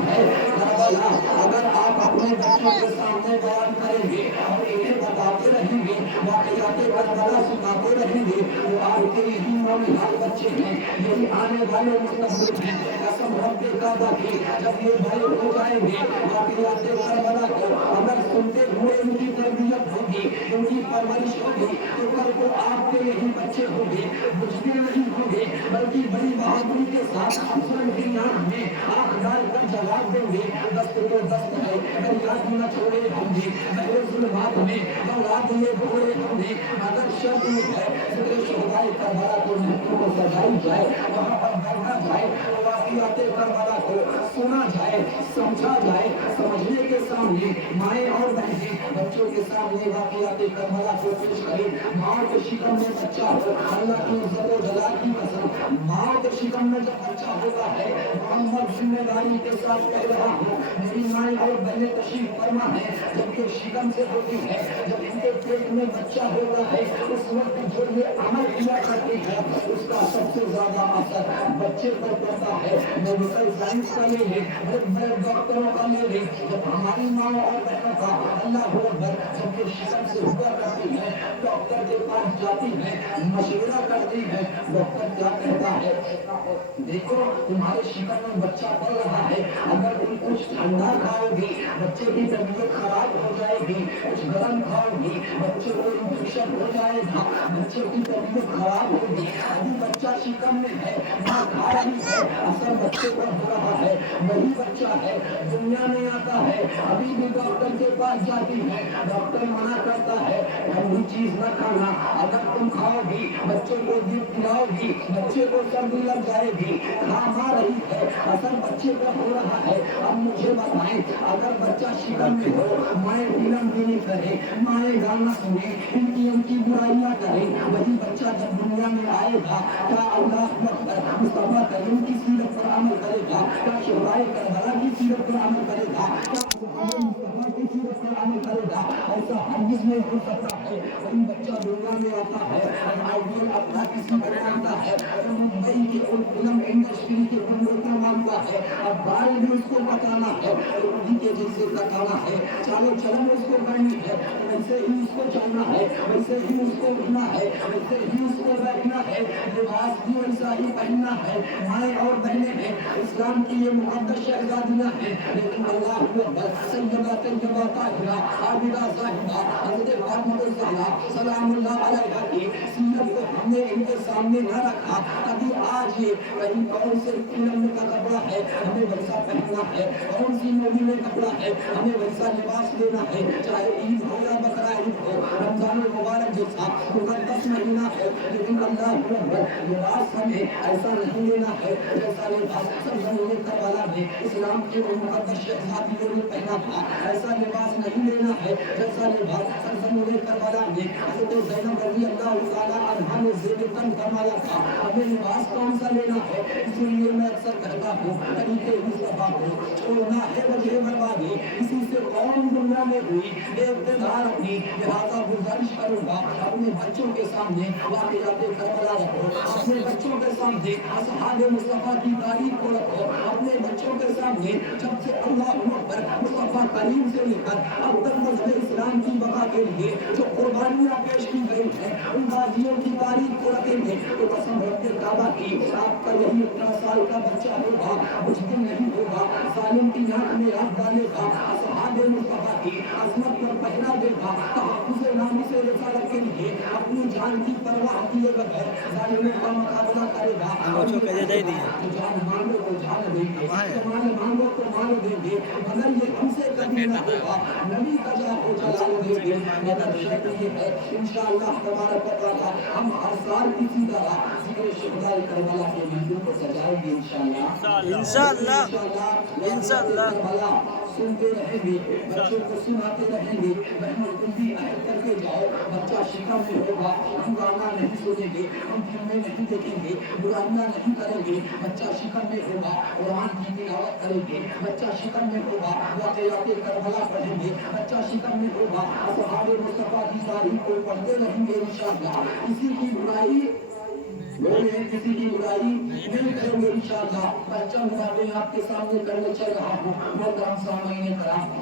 ہے کربلا اگر آپ اپنے بچوں کے سامنے بیان کریں گے اور انہیں بتاتے رہیں گے واقعات کربلا سناتے رہیں گے تو آپ کے یہی نونہال بچے ہیں یہی آنے والے مستقبل ہیں قسم رب کعبہ کی جب یہ بڑے ہو جائیں گے واقعات کربلا کو اگر سنتے ہوئے ان کی تربیت ہوگی ان کی پرورش ہوگی تو کل کو آپ کے یہی بچے ہوں گے بجھتے نہیں ہوں گے بلکہ بڑی بہادری کے ساتھ دشمن کی آنکھ میں آنکھ ڈال کر جواب دیں گے دست تو دست ہے اگر یاد نہ چھوڑے ہم نے پہلے ظلمات میں اولاد یہ بھولے ہم نے اگر شرط یہ ہے ذکر شہدائے کربلا کو محفل کو سجائی جائے وہاں پر بیٹھا جائے واقعات کربلا کو سنا جائے سمجھا جائے سمجھنے کے سامنے مائیں اور بہنیں بچوں کے سامنے واقعات کربلا کو پیش کریں ماں کے شکم میں بچہ ہو اللہ کی عزت و جلال کی قسم ماں کے شکم میں جب بچہ ہوتا ہے محمد ذمہ داری کے ساتھ کہہ رہا ہوں میری مائیں اور بہنیں تشریف فرما ہے جب کہ شکم سے ہوتی ہے جب ان کے پیٹ میں بچہ ہوتا ہے اس وقت جو یہ عمل کیا کرتی ہے اس کا سب سے زیادہ اثر بچے پر پڑتا ہے میڈیکل سائنس کا لے لیں بڑے بڑے ڈاکٹروں کا لے لیں جب ہماری ماں اور بہنوں کا اللہ اکبر جب یہ شکم سے ہوا کرتی ہے ڈاکٹر کے پاس جاتی ہے مشورہ کرتی ہے ڈاکٹر کیا کہتا ہے دیکھو تمہارے شکم میں بچہ پڑ رہا ہے اگر تم کچھ ٹھنڈا کھاؤ گی بچے کی طبیعت خراب ہو جائے گی کچھ گرم کھاؤ گی بچے کو انفیکشن ہو جائے گا بچے کی طبیعت خراب ہوگی ابھی بچہ شکم میں ہے ماں کھا رہی ہے اثر بچے پر ہو رہا ہے وہی بچہ ہے دنیا میں آتا ہے ابھی بھی ڈاکٹر کے پاس جاتی ہے ڈاکٹر منع کرتا ہے ٹھنڈی چیز نہ کھانا اگر تم کھاؤ گی بچے کو دودھ پلاؤ گی بچے کو سردی لگ جائے گی کھا رہی ہے اثر بچے پر ہو رہا ہے اب مجھے بتائیں اگر بچہ شکم میں ہو مائیں فلم بینی کرے مائیں گانا سنے ان کی برائیاں کرے وہی بچہ جب دنیا میں آئے گا کیا اللہ اکبر مصطفیٰ کریم کی سیرت پر عمل کرے گا کیا شہدائے کربلا کی سیرت پر عمل کرے گا کیا محمد مصطفیٰ کی سیرت پر عمل کرے گا ایسا ہرگز نہیں ہو سکتا ہے وہی بچہ دنیا میں آتا ہے آئیڈیل اپنا کسی کو مانتا ہے ممبئی کے فلم انڈسٹری کے پروموٹر مانتا ہے اب بال بھی اس کو بتانا ہے انہیں کے جیسے بتانا ہے چالو چلن اس کو کرنی ہے ویسے ہی اس کو چلنا ہے ویسے ہی اس کو اٹھنا ہے ویسے ہی اس کو بیٹھنا ہے لباس بھی ویسا ہی پہننا ہے مائیں اور بہنیں ہیں اسلام کی یہ مقدس شہزادیاں ہیں لیکن اللہ اکبر سیدہ طیبہ طاہرہ عابدہ زاہدہ حضرت فاطمہ الزہرا سلام اللہ علیہا کی سیرت کو ہم نے ان کے سامنے نہ رکھا ابھی آج یہ کہیں کون سے فلم کا کپڑا ہے ہمیں ویسا پہننا ہے کون سی مووی میں کپڑا ہے ہمیں ویسا لباس لینا ہے چاہے عید ہو یا بقرہ عید ہو رمضان المبارک جیسا مقدس مہینہ ہے لیکن اللہ اکبر لباس ہمیں ایسا نہیں لینا ہے جیسا لباس سرزمین کربلا میں اسلام کے مقدس شہزادیوں نے پہنا تھا ایسا لباس نہیں لینا ہے جیسا لباس سرزمین کربلا میں حضرت زینب رضی اللہ تعالیٰ عنہا نے زیب تن فرمایا تھا ہمیں لباس کون سا لینا ہے اسی لیے میں اکثر کہتا ہوں طریقے مصطفیٰ کو چھوڑنا ہے وجہ بربادی اسی سے قوم دنیا میں ہوئی بے اقتدار اپنی لہذا گزارش کروں گا اپنے بچوں کے سامنے واقعات کربلا رکھو اپنے بچوں کے سامنے اصحاب مصطفیٰ کی تاریخ کو رکھو اپنے بچوں کے سامنے جب سے اللہ اکبر مصطفیٰ کریم سے لے کر اب تک مذہب اسلام کی بقا کے لیے جو قربانیاں پیش کی گئی ہیں ان غازیوں کی تاریخ کو رکھیں گے تو قسم رب کعبہ کی آپ کا یہی 18 سال کا بچہ ہوگا مجرم نہیں ہوگا ظالم کی آنکھ میں آنکھ ڈالے گا اصحاب مصطفیٰ کی عظمت پر پہنا دے گا تحفظ ناموس رسالت کے لیے اپنی جان کی پرواہ کیے بغیر ظالموں کا مقابلہ کرے گا جان مانگو تو جان دیں گے مال مانگو تو مال دیں گے مگر یہ ہم سے کبھی نہ ہوگا نبی کا جا ہو جلال دیں گے مگر شرط یہ ہے انشاءاللہ تبارک و تعالی ہم ہر سال اسی طرح ذکر شہدائے کربلا کے محفل کو سجائیں گے انشاءاللہ سنتے رہیں گے بچوں کو سناتے رہیں گے بہنوں تم بھی عہد کر کے جاؤ بچہ شکم میں ہوگا ہم گانا نہیں سنیں گے ہم فلمیں نہیں دیکھیں گے برائیاں نہیں کریں گے بچہ شکم میں ہوگا قرآن کی تلاوت کریں گے بچہ شکم میں ہوگا واقعات کربلا پڑھیں گے بچہ شکم میں ہوگا اصحاب مصطفیٰ کی تاریخ کو پڑھتے رہیں گے انشاءاللہ کسی کی برائی बोले किसी की बुराई नहीं करेंगे इंशाअल्लाह। मैं चंद बातें आपके सामने करने चल रहा हूँ। मोहतरम सामईन कराम,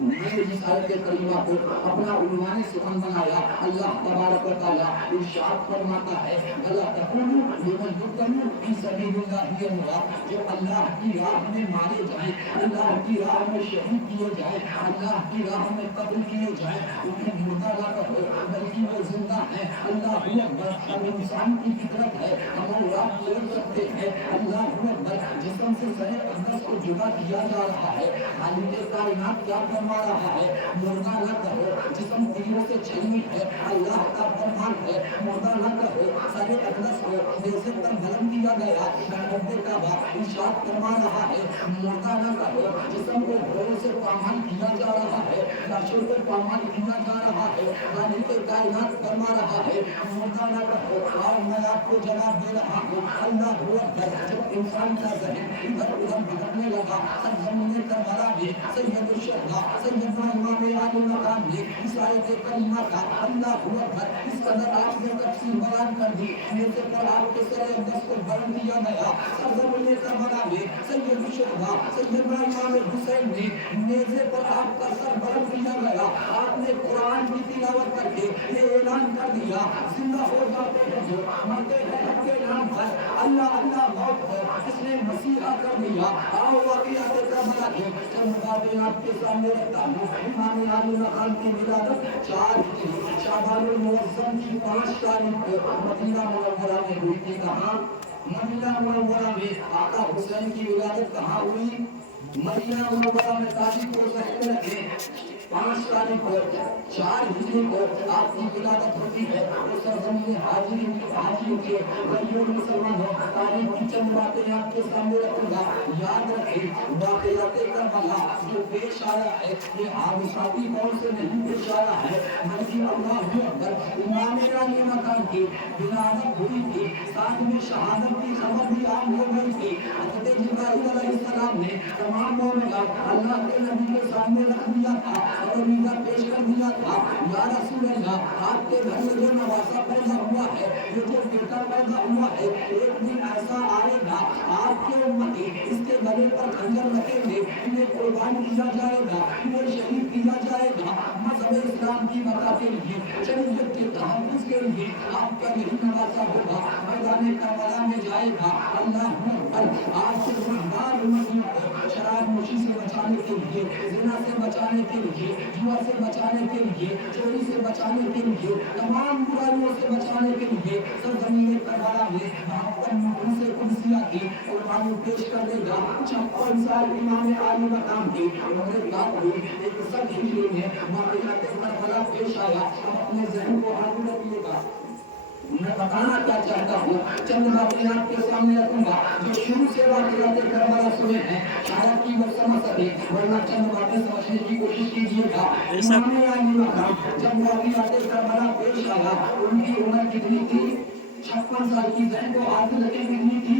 मैंने इस आयत करीमा को अपना उन्वान सुखन बनाया। अल्लाह तबारक व तआला इरशाद फरमाता है, वला तकुलू लिमन युक़तलू फी सबीलिल्लाहि अमवात, जो अल्लाह की राह में मारे जाएं, अल्लाह की राह में शहीद किए जाएं, अल्लाह की राह में कत्ल किए जाएं, उन्हें मुर्दा ना कहो बल्कि वो जिंदा है। अल्लाह अकबर। अब इंसान की फितरत है, हम रात लड़ सकते हैं। अल्लाह अकबर। जिस्म से सरे अकदस को जुदा किया जा रहा है। खालिक़े कायनात क्या फरमा रहा है, मुर्दा न कहो जिस्म तीरों से छलनी है। अल्लाह का फरमान है, मुर्दा न कहो सरे अकदस को नेज़े पर बुलंद किया गया। रब्बे काबा इरशाद फरमा रहा है, मुर्दा न कहो जिस्म को घोड़ों से पामाल किया जा रहा है, लाशों को पामाल किया जा रहा है। खालिक़े कायनात फरमा रहा है, मुर्दा न कहो। और मैं आपको जवाब दे रहा हूँ, अल्लाह अकबर। जब इंसान का ज़हन इधर उधर भटकने लगा, सब ज़मीने करबला में सैयदुल शुहदा सैयदना इमाम आली मकाम ने इस आयत करीमा का अल्लाह अकबर इस कदर आपने तफसीर बयान कर दी। नेज़े पर आपके सर अक़दस को बुलंद किया गया। सरज़मीने करबला में सैयदुल शुहदा सैयदना इमाम हुसैन ने नेज़े पर आपका सर बुलंद किया गया। आपने कुरान की तिलावत करके ये ऐलान कर दिया, जिंदा हो जाते हैं जो मरते हैं आपके नाम पर, अल्लाह अल्लाह मौत को इसने मसीहा कर दिया। आओ वाक़ियात करबला के चंद बातें आपके सामने रखता हूँ। इमाम आली मकाम की विलादत 4 हिजरी शाबानुल मुअज़्ज़म की 5 तारीख को मदीना मुनव्वरा में हुई थी। कहाँ? मदीना मुनव्वरा में। आका हुसैन की विलादत कहाँ हुई? मदीना मुनव्वरा में। तारीख को ज़हन में रखें, 5 तारीख को 4 हिजरी को आपकी विलादत होती है। उस सरज़मीन हाजिरी के गरीब मुसलमानों, तारीख की चंद बातें आपके सामने रखूंगा। याद रखें, वाक़ियात करबला जो पेश आया है, ये हादिसाती कौन से नहीं पेश आया है, बल्कि अल्लाह अकबर इमाम आली मकाम की विलादत हुई थी। साथ में शहादत की खबर भी आम हो गई थी। हज़रत जिब्राइल अलैहिस्सलाम ने तमाम मोमिना अल्लाह के नबी के सामने रख दिया था और वीज़ा पेश कर दिया था। या रसूल अल्लाह, आपके घर में जो नवासा पैदा हुआ है, ये जो बेटा पैदा हुआ है, एक दिन ऐसा आएगा आपके उम्मती इसके गले पर खंजर रखेंगे, इन्हें कुर्बान किया जाएगा, इन्हें शहीद किया जाएगा। मज़हब इस्लाम की बका के लिए, शरीयत के तहफ़्फ़ुज़ के लिए आपका यही नवासा होगा, मैदान करबला में जाएगा। अल्लाह अकबर। आपके गुनहगार उम्मतियों को शराब नोशी से बचाने के लिए, ज़िना से बचाने के लिए, जुआ से बचाने के लिए, चोरी से बचाने के लिए, तमाम बुराइयों से बचाने के लिए सरज़मीन करबला में 52 नूफ़ूस कुदसिया की कुर्बानी पेश कर देगा। 56 साल इमाम आली मकाम की उम्र काट हुई। एक सद हिजरी में वाक़ियात करबला पेश आया। अब अपने ज़हन को हाज़िर रखिएगा। मैं बताना क्या चाहता हूँ, चंद बातें आपके सामने रखूंगा जो शुरू से वाक़ियात करबला सुने हैं, शायद कि वो समझ सके, वरना चंद बातें समझने की कोशिश कीजिएगा। इमाम आली मकाम जब वाक़ियात करबला पेश आया, उनकी उम्र कितनी थी? 56 साल की। ज़हन को हाज़िर रखें, कितनी थी?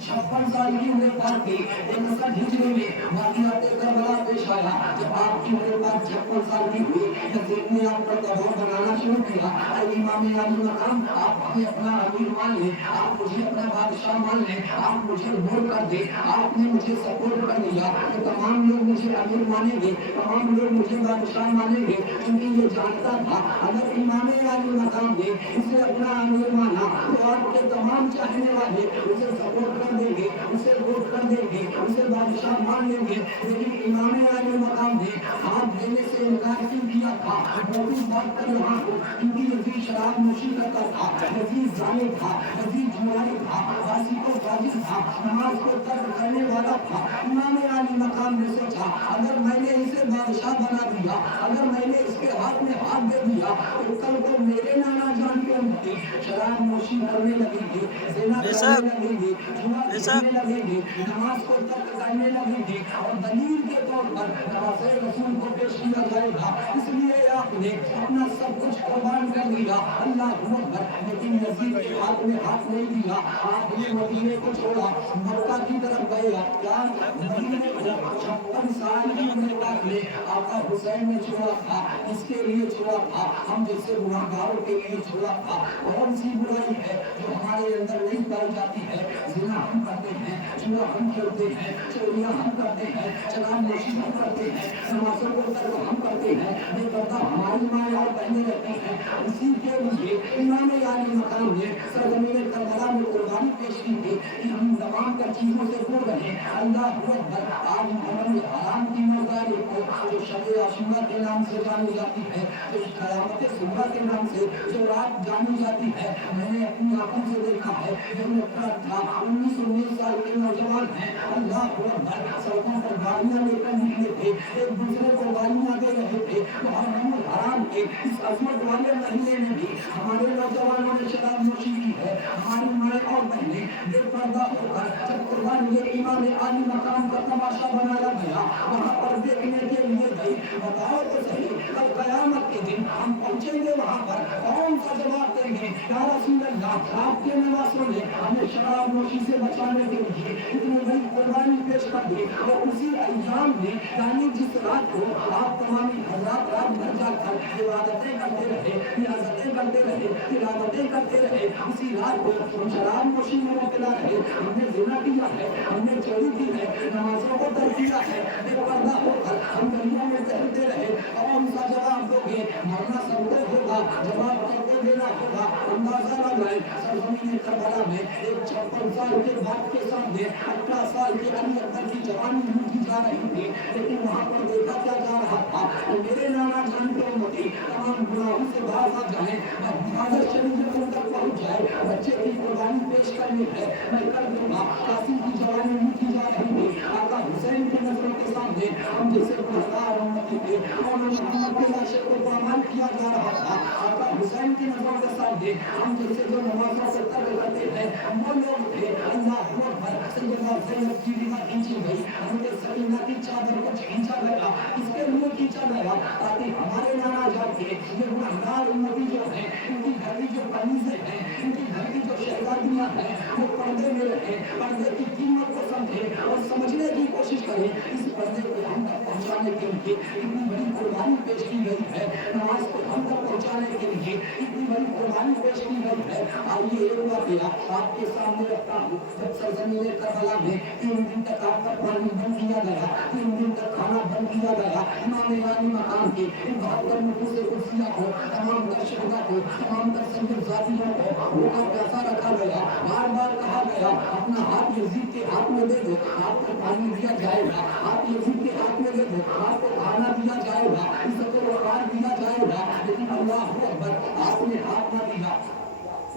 56 साल की उम्र पार की। 61 हिजरी में वाक़ियात करबला पेश आया। जब आपकी उम्र पार 56 साल की हुई, यज़ीद ने आप पर दबाव बनाना शुरू किया। इमाम आली मकाम, आप हमें अपना अमीर मान लें, आप मुझे अपना बादशाह मान लें, आप मुझे वोट कर दें, आपने मुझे सपोर्ट कर दिया तो तमाम लोग मुझे अमीर मानेंगे, तमाम लोग मुझे बादशाह मानेंगे। क्योंकि ये जानता था, अगर इमाम आली मकाम ने इसे अपना अमीर माना तो आपके तमाम चाहने वाले उसे सपोर्ट कर देंगे, उसे वोट कर देंगे, उसे बादशाह मान लेंगे। लेकिन इमाम आली मकाम ने हाथ देने से इनकार क्यों किया था? मैं इस बात कर रहा हूँ क्योंकि यज़ीद शराब नोशी करता था, यज़ीद जालिम था, यज़ीद जुआरी था, फासिक और फाजिर था, नमाज को तर्क करने वाला था। इमाम आली मकाम ने सोचा, अगर मैंने इसे बादशाह बना दिया, अगर मैंने इसके हाथ में हाथ दे दिया तो कल को मेरे नाना जान के उम्मती शराब नोशी करने लगेंगे, ज़िना करने लगेंगे, जुआ खेलने लगेंगे, नमाज को तर्क करने लगेंगे और दलील के तौर पर नवाज़े रसूल को पेश किया जाएगा। इसलिए आपने अपना सब कुछ कुर्बान कर दिया। अल्लाह अकबर। लेकिन यज़ीद के हाथ में हाथ नहीं दिया, आपने मदीने को छोड़ा, मक्का की तरफ गए। क्या मदीने को 56 साल की उम्र तक में आका हुसैन ने छोड़ा था? इसके लिए छोड़ा था, हम जैसे गुनाहगारों के लिए छोड़ा हौसला था। कौन सी बुराई है जो हमारे अंदर नहीं पाई जाती है? जिना हम करते हैं, जुआ हम खेलते हैं, चोरियां हम करते हैं, शराब नोशी हम करते हैं, नमाजों को तर्क हम करते हैं, बेपर्दा हमारी माँ और बहनें रहती हैं। इसी के लिए इमाम अली मकाम ने सरजमीन करबला में कुर्बानी पेश की थी कि हम तमाम तर चीजों से दूर रहें। अल्लाह अकबर। आज मुहर्रम हराम की मर्दारी को जो शब आशूरा के नाम से जानी जाती है, जो क़यामत सुबह के नाम से जो रात जानी जाती है, मैंने अपनी आंखों से देखा है। जब मैं 19-19 साल के नौजवान हैं, अल्लाह अकबर, सड़कों पर गाड़ियां लेकर निकले थे, एक दूसरे को गालियां दे रहे थे। मुहर्रम हराम के इस अजमत वाले महीने में भी हमारे नौजवानों ने शराब नोशी की है। हमारी माएँ और बहनें बेपर्दा होकर जब कुर्बान ये इमाम आली मकाम का तमाशा बनाया गया, वहाँ पर देखने के लिए गई। बताओ तो सही, कल क़यामत के दिन हम पहुँचेंगे वहाँ पर, कौन सा जवाब देंगे? या रसूल अल्लाह, आपके नवासों ने हमें शराब नोशी से बचाने के लिए इतनी बड़ी कुर्बानी पेश कर दी। और उसी अय्याम में, यानी जिस रात को आप तमामी हज़रात रात भर जाकर इबादतें करते रहे, रियाज़तें करते रहे, तिलावतें करते रहे, उसी रात को हम शराब नोशी में मुब्तला रहे। हमने ज़िना किया है, हमने चोरी की है, नमाज़ों को तर्क किया है, बेपर्दा होकर हम गलियों में टहलते रहे। कौन सा जवाब दोगे? मरना सबको होगा, जवाब सबको देना होगा। अंदाज़ा लगाएं, सरज़मीन करबला में एक 56 साल के बाप के सामने 18 साल के अली अकबर की जवानी लूटी जा रही थी, लेकिन वहाँ पर देखा क्या जा रहा था? मेरे नाना जान के उम्मती तमाम गुनाहों से बाज आ जाए, हिफाजत शरीफ तक पहुँच जाए, बच्चे की कुर्बानी पेश करनी है, मैं कर दूंगा। कासिम की जवानी लूटी जा रही थी, आका हुसैन की नजरों के सामने हम जैसे गुनहगार उम्मती थे, मोहम्मद के लाशे को पामाल किया जा रहा था। आका हुसैन की नजरों के सामने हम जैसे जो नमाज़ों से तर्क करते हैं, वो लोग थे। अल्लाह अकबर। सैयदा ज़ैनब की रिहा खींची गई, हज़रत सकीना की चादर को खींचा गया। इसके लिए खींचा गया ताकि हमारे नाना जान के ये गुनहगार उम्मती जो हैं, इनकी घर की जो कनीज़ें हैं, इनकी घर की जो शहजादियाँ हैं, वो पर्दे में रहें, पर्दे की कीमत को समझें और समझने की कोशिश करें। इस पर्दे को हम तक पहुँचाने के लिए इतनी बड़ी कुर्बानी पेश की गई है। नमाज को हम तक पहुँचाने के लिए इतनी बड़ी कुर्बानी पेश की गई है। आइए एक वाक़या आपके सामने रखता हूँ। जब सरज़मीन करबला में 3 दिन तक आपका पानी बंद किया गया, 3 दिन तक खाना बंद किया गया, इमाम अली मकाम के इन 72 नफूस कुर्सिया को, तमाम दर शहदा को, तमाम दर संगत ज़ातियों को भूखा प्यासा रखा गया। बार बार कहा गया, अपना हाथ यजीद के हाथ में दे दो, आपको पानी दिया जाएगा। आप यजीद के हाथ में दे दो, आपको खाना दिया जाएगा, इज्जत और वक़ार दिया जाएगा। लेकिन अल्लाह अकबर, आपने हाथ ना दिया।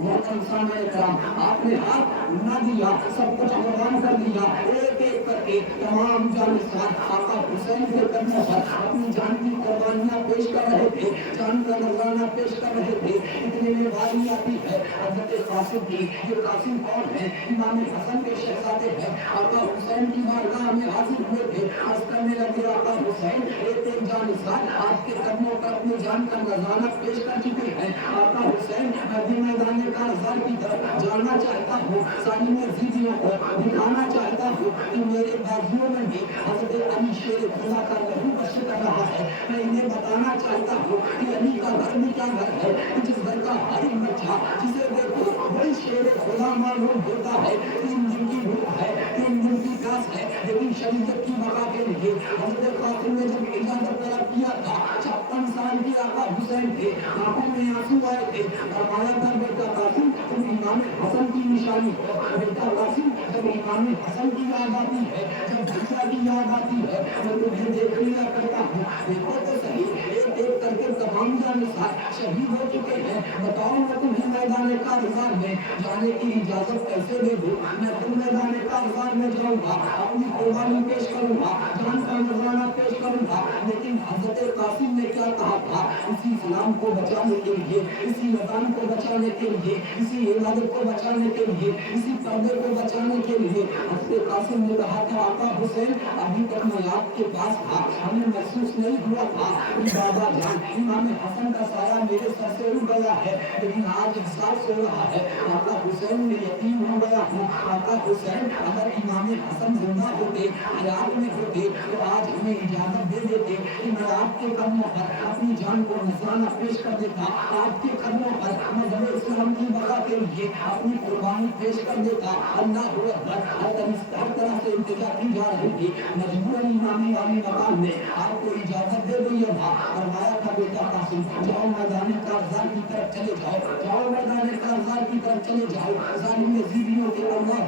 आपने हाथ ना दिया, सब कुछ कुर्बान कर दिया। एक एक करके तमाम जानिसार आका हुसैन के कदमों पर अपनी जान की कुर्बानियां पेश कर रहे थे, जान का नजराना पेश कर रहे थे। इतने में बारी आती है हज़रत कासिम की। ये कासिम कौन है? इमाम हसन के शहजादे हैं। आका हुसैन की बारगाह में हाजिर हुए थे, अर्ज़ करने लगे, आका हुसैन, एक जानिसार आपके कदमों पर अपनी जान का नजराना पेश कर चुके हैं। आका हुसैन, मैदान कारज़ार की तरफ जाना चाहता हूँ, सानी में ज़िदियों को दिखाना चाहता हूँ कि मेरे बाजुओं में भी हज़रत अली शेर खुदा का लहू बश कर रहा है। मैं इन्हें बताना चाहता हूँ कि अली का घर भी क्या घर है, जिस घर का हर एक बच्चा जिसे देखो वही शेर खुदा मालूम होता है। 3 दिन की भूख है, 3 दिन की प्यास है, लेकिन शरीयत की बका के लिए हज़रत कासिम ने जब इजाज़त तलब किया था, 56 साल के आका हुसैन थे, आंखों में आंसू आए थे। फरमाया था, बेटा कासिम, तुम इमाम हसन की निशानी हो। बेटा कासिम, जब इमाम हसन की याद आती है, जब दूसरा की याद आती है, मैं तुम्हें देख लिया करता हूँ। देखो तो सही, एक एक करके तमाम जानिसार शहीद हो चुके हैं। बताओ, मैं तुम्हें मैदान कारज़ार में जाने की इजाजत कैसे दे दूँ? मैं तुम मैदान कारज़ार में जाऊँगा, अपनी कुर्बानी पेश करूँगा, जान का नजराना पेश करूँगा। लेकिन हज़रत कासिम ने क्या कहा था? इसी इस्लाम को बचाने के लिए, इसी वतन को बचाने के लिए, इसी इबादत को बचाने के लिए, इसी पर्दे को बचाने के लिए हज़रत कासिम ने कहा था, आका हुसैन, अभी तक मैं आपके पास था, हमें महसूस नहीं हुआ था कि बाबा जान इमाम हसन का साया मेरे सर से उड़ गया है, लेकिन आज एहसास हो रहा है। आका हुसैन में यकीन हो गया हूँ। आका हुसैन, अगर इमाम हसन जिंदा होते, हयात में होते, तो आज हमें ہمیں اجازت دے دیتے کہ میں آپ کے قدموں پر اپنی جان کو نذرانہ پیش کر دیتا، آپ کے قدموں پر میں بڑے اسلام کی بقا کے لیے اپنی قربانی پیش کر دیتا۔ اللہ اکبر، ہر طرح سے التجا کی جا رہی تھی، مجبوراً امامی والی مقام نے آپ کو اجازت دے دی ہے۔ فرمایا تھا بیٹا قاسم جاؤ میدان کارزار کی طرف چلے جاؤ، جاؤ میدان کارزار کی طرف چلے جاؤ، ظالم یزیدیوں کے اللہ